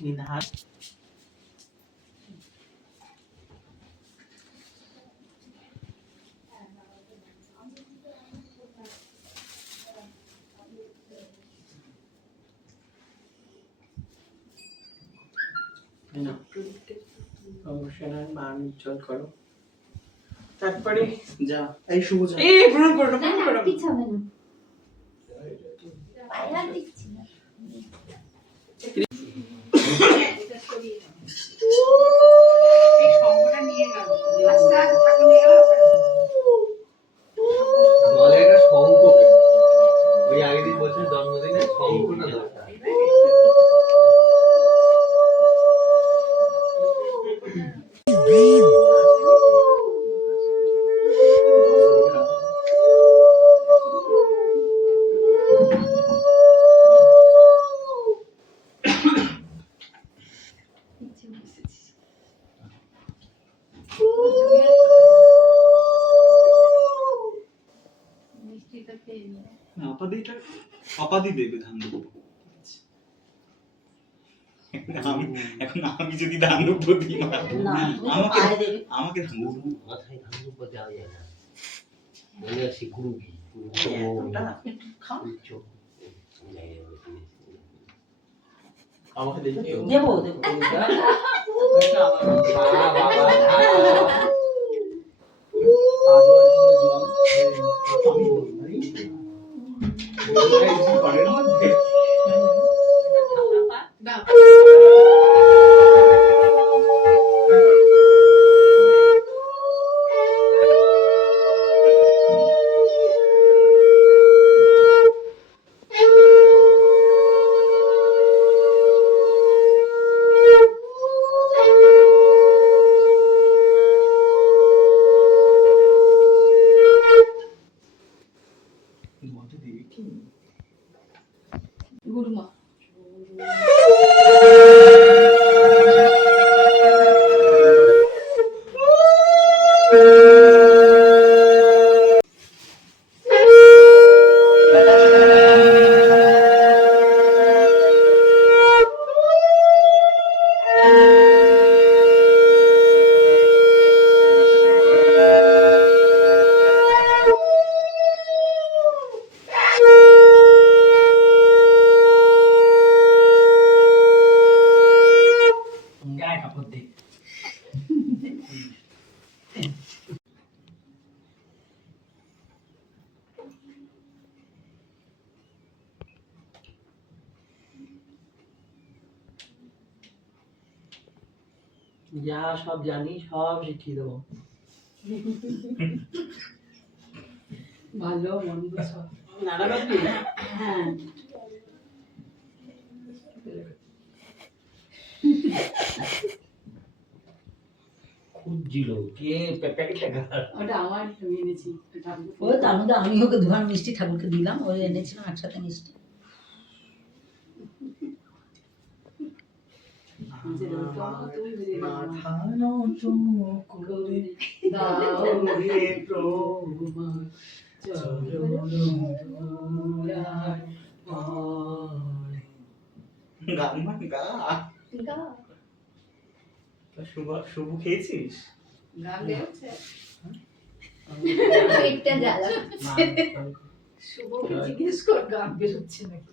ইয়ে আনিস নি ধান না প্রমোশনাল মান উজ্জ্বল করো। তারপরে যা। এই শুভ এই করো না করো। কিছু হবে না। আপাদি দেবে। ধান দেবো এখন আমি যদি ধান দেবো দিই আমাকে আমাকে ধান দেবো মাথায় ধান দুব্বা দেওয়া যায় না। মনে আছে গুরু কি? গুরু খাও। আমাকে দেবো দেবো। ঘরের 你们来已 যা সব জানি সব শিখিয়ে দেবো। ভালো মন্দ সব। হ্যাঁ। খুঁজছিল কে প্যাকেটটা ওটা আমার আমি এনেছি ঠাকুর তার মধ্যে আমি ওকে দুহার মিষ্টি ঠাকুরকে দিলাম ওই এনেছিলাম একসাথে মিষ্টি। নত করে দাও রে প্রভু গান গা তা শুভ শুভ খেয়েছিস গান বেরোচ্ছে? পেটটা জ্বালা শুভকে জিজ্ঞেস কর গান বেরোচ্ছে। নাকি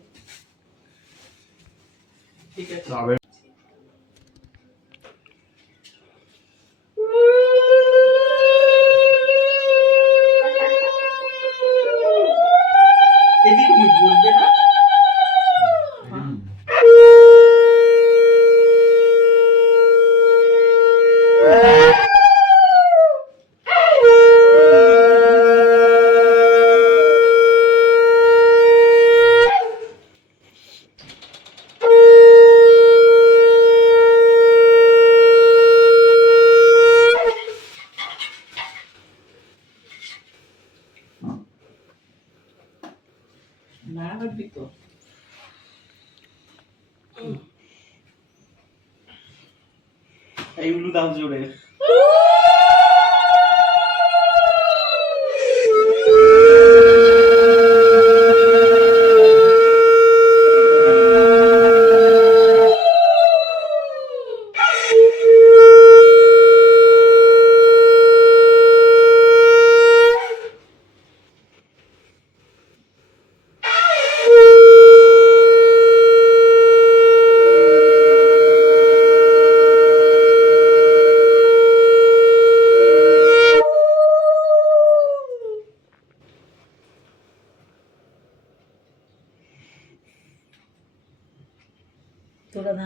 ঠিক আছে এদিকে তুমি বলবে না এই উলু দাও জোরে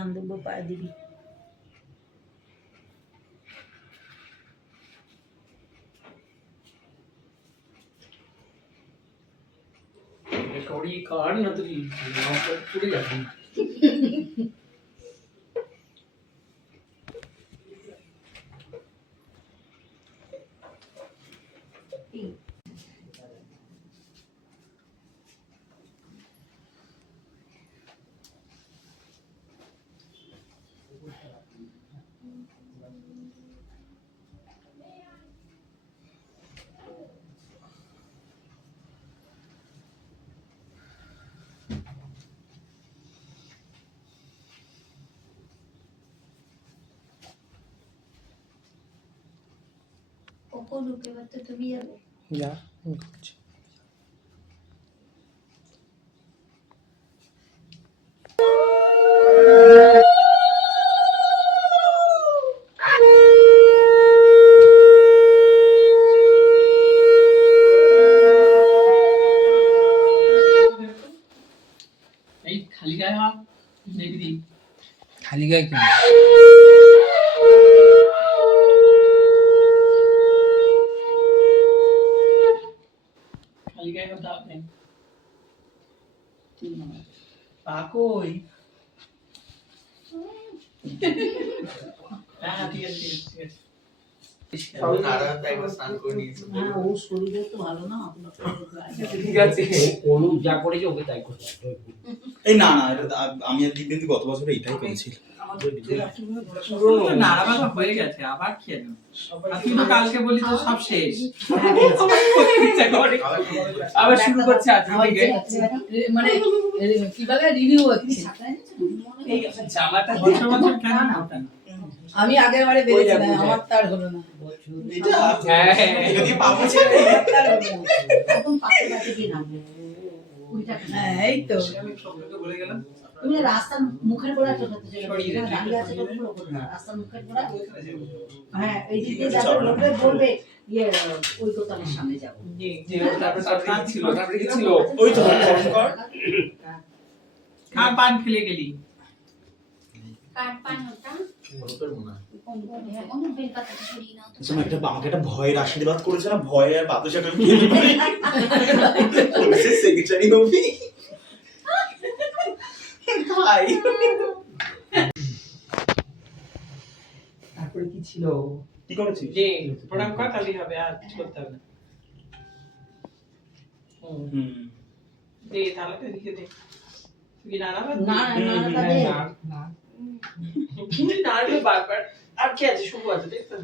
তোরা ধান দেবো পায়ে দিবি কড়ি কাড়ি না তুই যাবি ওপো তো তুমি যাবে যা করছি। খালি গায়ে হাত দাও নেই পাকই হ্যাঁ ঠিক আছে এই না না এটা আমি আর দিব্যেন্দু গত বছর এটাই করেছি। হয়ে গেছে আবার খেয়ে কালকে বলি তো সব শেষ। আবার শুরু করছে মানে কি বলে রিভিউ হচ্ছে। জামাটা বছর বছর কেন না? আমি আগের বারে বেরিয়েছিলাম আমার তার হলো না। এটা হ্যাঁ। হ্যাঁ এই তো। তুমি রাস্তার মুখের গোড়া। রাস্তার মুখের গোড়া। হ্যাঁ এই দিক দিয়ে যাবে লোকদের বলবে ইয়ে ওই দোকানের সামনে যাব। যে তারপরে তারপরে কি ছিল তারপরে কি ছিল? ওই তো। ফোন পান ফেলে গেলি? কার পান আমাকে একটা ভয়ের আশীর্বাদ করেছে না? ভয় আর সেক্রেটারি হবি? তারপরে কি ছিল? কি করেছিস? যে প্রণাম কর তাহলেই হবে আর কিছু করতে হবে না। হুম। হুম। দে তাহলে তো লিখে দে। তুই কি নাড়াবে না না। না। নাড়বে বারবার আর কি আছে শুভ আছে দেখছেন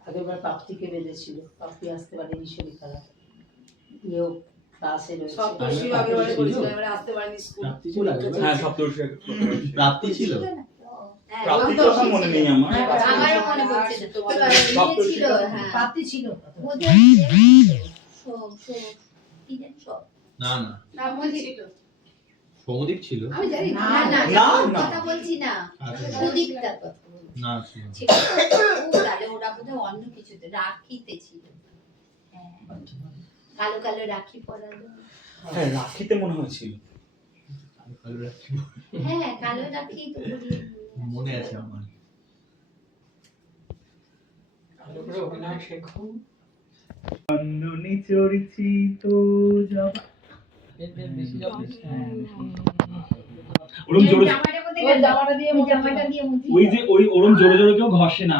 আগেরবার পাপতিকে বেঁধেছিল পাপতি আসতে পারেনি শরীর খারাপ ইয়েও ক্লাসে রয়েছে। সপ্তর্ষি এবারে আসতে পারেনি স্কুল। হ্যাঁ সপ্তর্ষি প্রাপ্তি ছিল? হ্যাঁ, মনে হ্যাঁ, মনে না। না। সৌমদীপ ছিল? আমি জানি না। না, না না, ওর না। কথা বলছি না। আচ্ছা। সুদীপটার কথা না ছিল ছিল। তাহলে ওরা বোধহয় অন্য কিছুতে রাখিতে ছিল। হ্যাঁ। কালো কালো রাখি পরালো। হ্যাঁ রাখিতে মনে হয়েছিল। কালো। হ্যাঁ কালো রাখি তো মনে আছে আমার। ভালো করে অভিনয় শেখো। চন্দনী চরিচিত জবা এর এর বেশি যাবে ওরম জোরে ওই গেল? জামাটা দিয়ে ওই মুখে জামাটা দিয়ে মুছি ওই যে ওই ওরম জোরে জোরে কেউ ঘষে না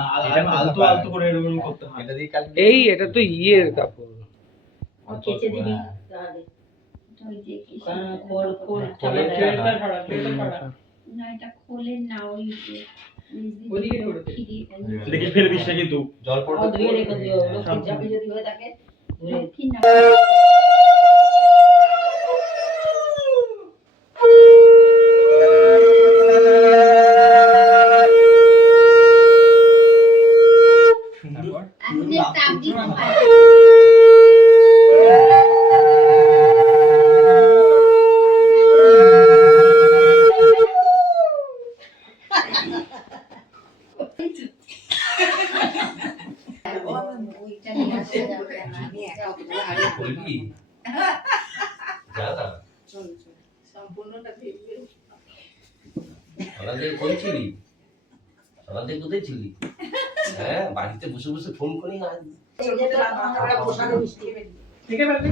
আলতো আলতো করে এরকম করতে হয়। এটা দিয়ে কালকে এই এটা তো ইয়ের কাপড়। কেচে দিবি। তাহলে। ওই যে কি কারণ খোল খোল খোলের চাপা ট্রেনটা দেয়। ছাড়া ট্রেনটা ছাড়া না এটা খোলের না ওই যে ওদিকে করে দে। খিরি- দেখে ফেলে দিস না কিন্তু। জল লক্ষ্মীর চাপে যদি হয়ে থাকে বলবি দাদা সম্পূর্ণটা দেখবে আমাদের কোথায় ছিলি আমাদের কোথায় ছিলি হ্যাঁ বাড়িতে বসে বসে ফোন করে আজ ঠিক আছে।